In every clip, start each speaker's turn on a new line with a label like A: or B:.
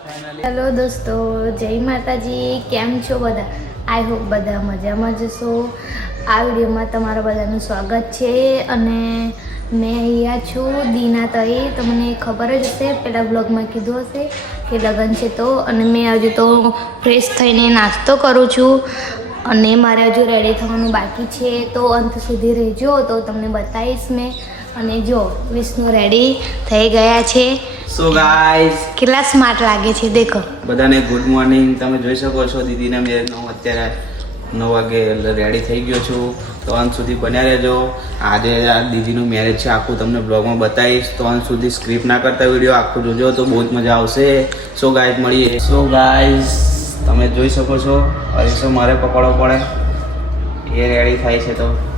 A: Hello દોસ્તો, જય માતાજી, કેમ છો બધા? આઈ હોપ બધા મજામાં જશો આ વિડીયોમાં તમારા બધાનું સ્વાગત છે અને મેં અહીંયા છું, દીના તઈ. તમને ખબર જ હશે પહેલાં બ્લોગમાં કીધું હશે કે લગ્ન છે તો, અને મેં હજુ તો ફ્રેશ થઈને નાસ્તો કરું છું. અને મારે હજુ રેડી થવાનું બાકી છે. તો અંત સુધી રહેજો, તો તમને બતાવીશ મેં. અને જો વિષ્ણુ રેડી થઈ ગયા છે.
B: સો ગાઈસ
A: કેટલા સ્માર્ટ લાગે છે દેખો.
B: બધાને ગુડ મોર્નિંગ તમે જોઈ શકો છો દીદીના મેરેજનો હું અત્યારે નવ વાગે રેડી થઈ ગયો છું. તો અંત સુધી બન્યા રહેજો. આજે આ દીદીનું મેરેજ છે આખું તમને બ્લોગમાં બતાવીશ. તો અંત સુધી સ્ક્રિપ્ટ ના કરતા વીડિયો આખું જોજો તો બહુ જ મજા આવશે. સો ગાઈઝ મળીએ. સો ગાઈઝ તમે જોઈ શકો છો અરીસો મારે પકડવો પડે? એ રેડી થાય છે તો.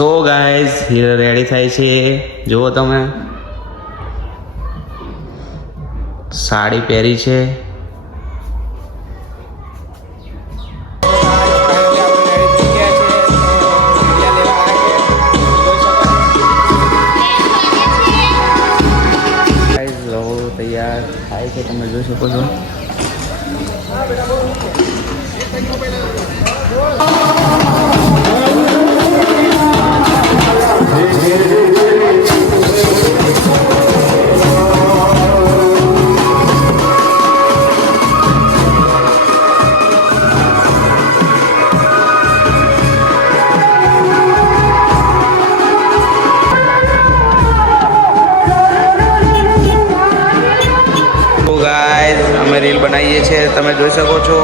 B: સો ગાઈઝ હીરો રેડી થાય છે. જુઓ તમે. સાડી પહેરી છે. તૈયાર થાય છે. તમે જોઈ શકો છો. અમે બનાવીએ છીએ તમે જોઈ શકો છો.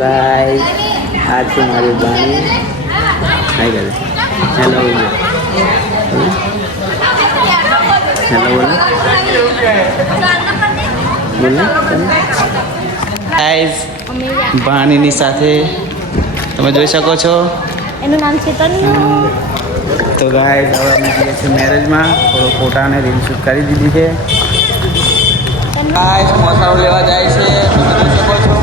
B: ગાઈઝ આ છે મારી બાણી. હાય ગાઈઝ હેલો હેલો બોલો. બોલો ગાઈઝ બાણીની સાથે તમે જોઈ શકો છો.
A: એનું નામ છે તન્નુ
B: તો ગાય હવે અમે જઈએ છીએ મેરેજમાં થોડો ફોટા અને રીલ શૂટ કરી દીધી છે. ગાય મસાલો લેવા જાય છે. જોઈ શકો છો?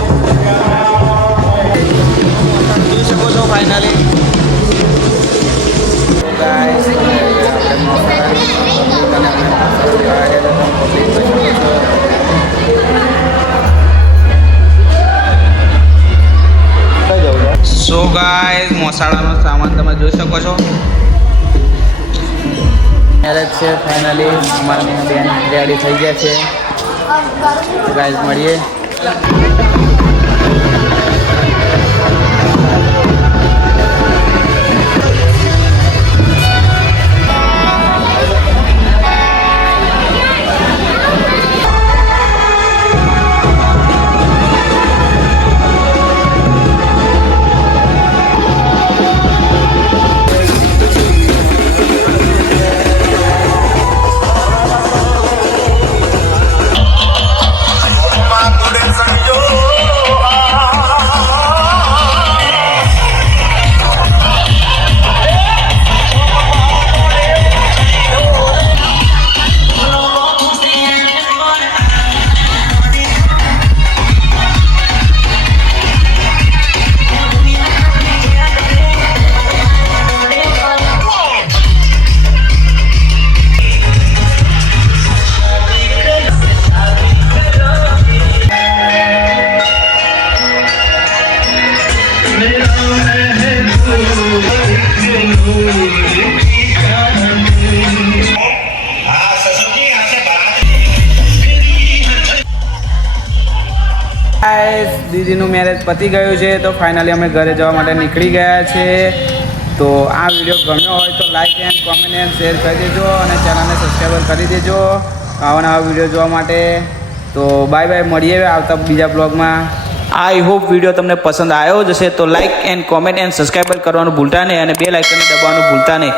B: જોઈ શકો છો ફાઇનલી સો ગાય મસાલાનો સામાન તમે જોઈ શકો છો. મેરેજ છે ફાઇનલી અમારા બેન રેડી થઈ ગયા છે. ગાઈઝ મળીએ. દીદીનું મેરેજ પતી ગયું છે, તો ફાઇનલી અમે ઘરે જવા માટે નીકળી ગયા છે. તો આ વીડિયો ગમ્યો હોય તો like and comment and share કરી દેજો અને ચેનલને સબસ્ક્રાઈબર કરી દેજો. આવા નવા વીડિયો જોવા માટે. તો બાય બાય મળીએ આવતા બીજા બ્લોગમાં આઈ હોપ વીડિયો તમને પસંદ આવ્યો જ હશે, તો like and comment and subscribe કરવાનું ભૂલતા નહીં અને બે લાઇકનને દબાવવાનું ભૂલતા નહીં.